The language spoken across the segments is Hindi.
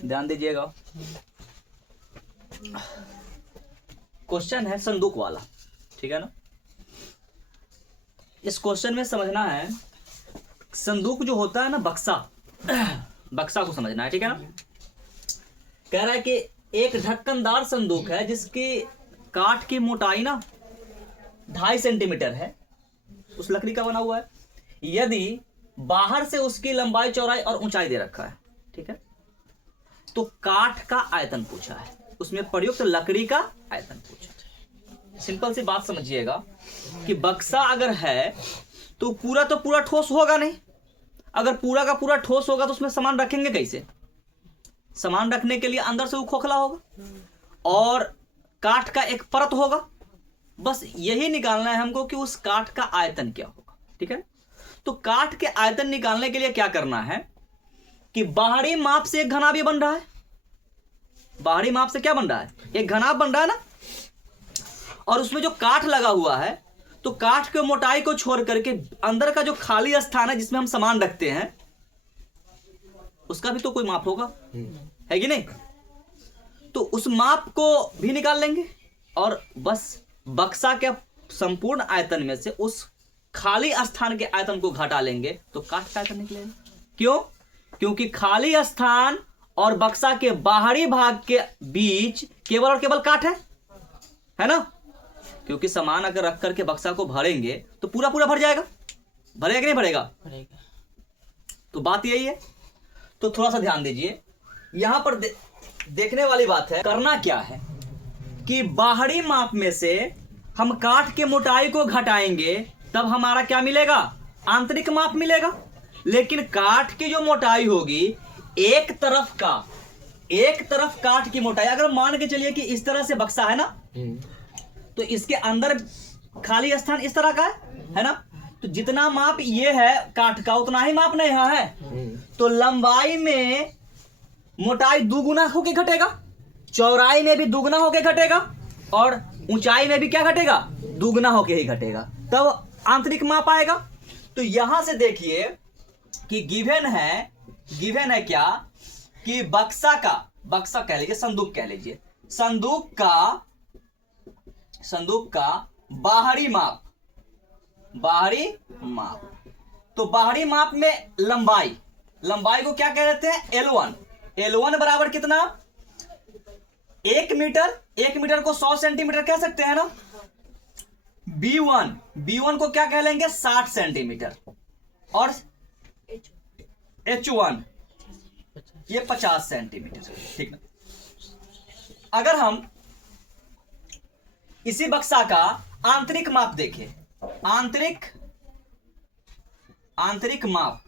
ध्यान दीजिएगा, क्वेश्चन है संदूक वाला, ठीक है ना। इस क्वेश्चन में समझना है संदूक जो होता है ना, बक्सा, बक्सा को समझना है, ठीक है ना। कह रहा है कि एक ढक्कनदार संदूक है जिसकी काठ की मोटाई ना 2.5 सेंटीमीटर है, उस लकड़ी का बना हुआ है। यदि बाहर से उसकी लंबाई, चौड़ाई और ऊंचाई दे रखा है, ठीक है, तो काठ का आयतन पूछा है, उसमें प्रयुक्त लकड़ी का आयतन पूछा है। सिंपल सी बात समझिएगा कि बक्सा अगर है तो पूरा ठोस होगा नहीं। अगर पूरा का पूरा ठोस होगा तो उसमें सामान रखेंगे कैसे? सामान रखने के लिए अंदर से वो खोखला होगा और काठ का एक परत होगा। बस यही निकालना है हमको कि उस काठ का आयतन क्या होगा, ठीक है। तो काठ के आयतन निकालने के लिए क्या करना है कि बाहरी माप से एक घनाभ बन रहा है। बाहरी माप से क्या बन रहा है? एक घनाभ बन रहा है ना। और उसमें जो काठ लगा हुआ है, तो काठ के मोटाई को छोड़ करके अंदर का जो खाली स्थान है जिसमें हम सामान रखते हैं, उसका भी तो कोई माप होगा, है कि नहीं। तो उस माप को भी निकाल लेंगे और बस बक्सा के संपूर्ण आयतन में से उस खाली स्थान के आयतन को घटा लेंगे तो काठ का आयतन निकलेगा। क्यों? क्योंकि खाली स्थान और बक्सा के बाहरी भाग के बीच केवल और केवल काठ है ना। क्योंकि सामान अगर रख करके बक्सा को भरेंगे तो पूरा भर जाएगा, भरेगा कि नहीं भरेगा? तो बात यही है। तो थोड़ा सा ध्यान दीजिए, यहां पर देखने वाली बात है, करना क्या है कि बाहरी माप में से हम काठ के मोटाई को घटाएंगे तब हमारा क्या मिलेगा? आंतरिक माप मिलेगा। लेकिन काठ की जो मोटाई होगी, एक तरफ काठ की मोटाई, अगर मान के चलिए कि इस तरह से बक्सा है ना, तो इसके अंदर खाली स्थान इस तरह का है ना, तो जितना माप ये है काठ का उतना ही माप नहीं यहाँ है। तो लंबाई में मोटाई दुगुना होके घटेगा, चौड़ाई में भी दुगुना होके घटेगा और ऊंचाई में भी क्या घटेगा? दुगुना होके ही घटेगा, तब आंतरिक माप आएगा। तो यहां से देखिए कि गिवन है क्या कि बक्सा कह लीजिए, संदूक कह लीजिए, संदूक का बाहरी माप, तो बाहरी माप में लंबाई को क्या कह देते हैं? L1 बराबर कितना? 1 मीटर को 100 सेंटीमीटर कह सकते हैं ना। B1 को क्या कह लेंगे? 60 सेंटीमीटर। और H1 ये 50 सेंटीमीटर, ठीक है। अगर हम इसी बक्सा का आंतरिक माप देखें, आंतरिक माप,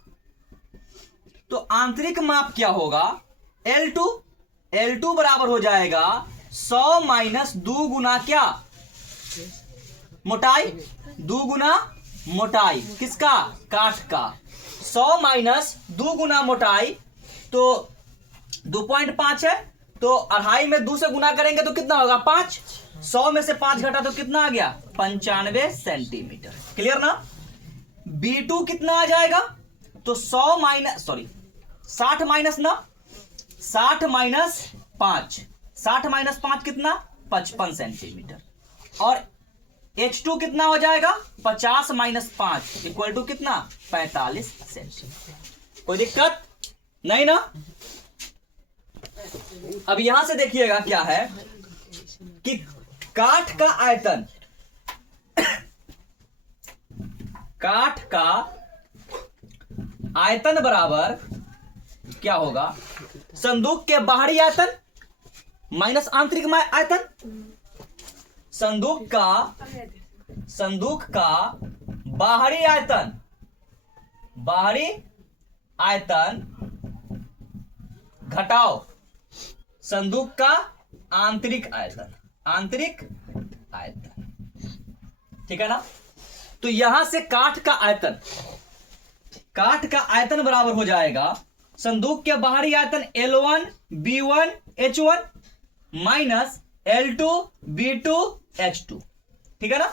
तो आंतरिक माप क्या होगा? L2 बराबर हो जाएगा 100 माइनस 2 गुना क्या? मोटाई, 2 गुना मोटाई किसका? काठ का। 100 माइनस 2 गुना मोटाई तो 2.5 है, तो 2.5 में 2 से गुना करेंगे तो कितना होगा? 5। 100 में से 5 घटा तो कितना आ गया? 95 सेंटीमीटर। क्लियर ना। B2 कितना आ जाएगा? तो 60 माइनस 5, 60 माइनस 5 कितना? 55 सेंटीमीटर। और H2 कितना हो जाएगा? 50 माइनस 5 इक्वल टू कितना? 45 सेंटीमीटर। कोई दिक्कत नहीं ना। अब यहां से देखिएगा क्या है कि काठ का आयतन बराबर क्या होगा? संदूक के बाहरी आयतन माइनस आंतरिक आयतन। संदूक का बाहरी आयतन घटाओ संदूक का आंतरिक आयतन, ठीक है ना। तो यहां से काठ का आयतन बराबर हो जाएगा संदूक के बाहरी आयतन L1 B1 H1 minus L2 B2 H2, ठीक है ना।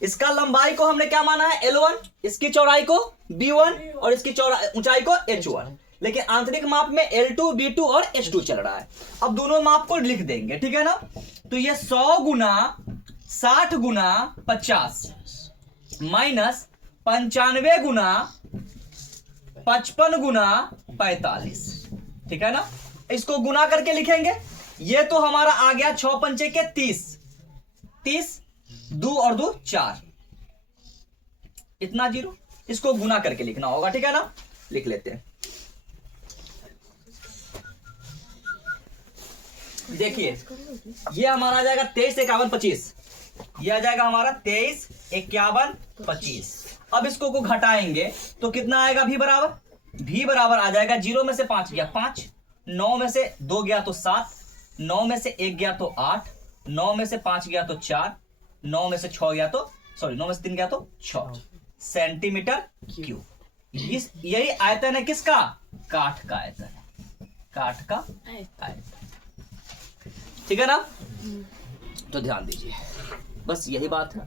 इसका लंबाई को हमने क्या माना है? L1, इसकी चौड़ाई को B1 और इसकी ऊंचाई को H1। लेकिन आंतरिक माप में L2 B2 और H2 चल रहा है। अब दोनों माप को लिख देंगे, ठीक है ना। तो ये 100 गुना 60 गुना 50 माइनस 95 गुना 55 गुना 45, ठीक है ना। इसको गुना करके लिखेंगे। ये तो हमारा आ गया 6 पंचे के 30, 30 2 और 2 4, इतना जीरो। इसको गुना करके लिखना होगा, ठीक है ना। लिख लेते हैं। देखिए ये हमारा आ जाएगा 23 51 25, ये आ जाएगा हमारा 23 51 25। अब इसको को घटाएंगे तो कितना आएगा, भी बराबर आ जाएगा 0 में से 5 गया 5, 9 में से 2 गया तो 7, 9 में से 1 गया तो 8, 9 में से 5 गया तो 4, 9 में से 6 गया तो 9 में से 3 गया तो 6 सेंटीमीटर क्यूब। यही आयतन है किसका, काठ का आयतन है, काठ का आयतन, ठीक है ना। तो ध्यान दीजिए, बस यही बात है।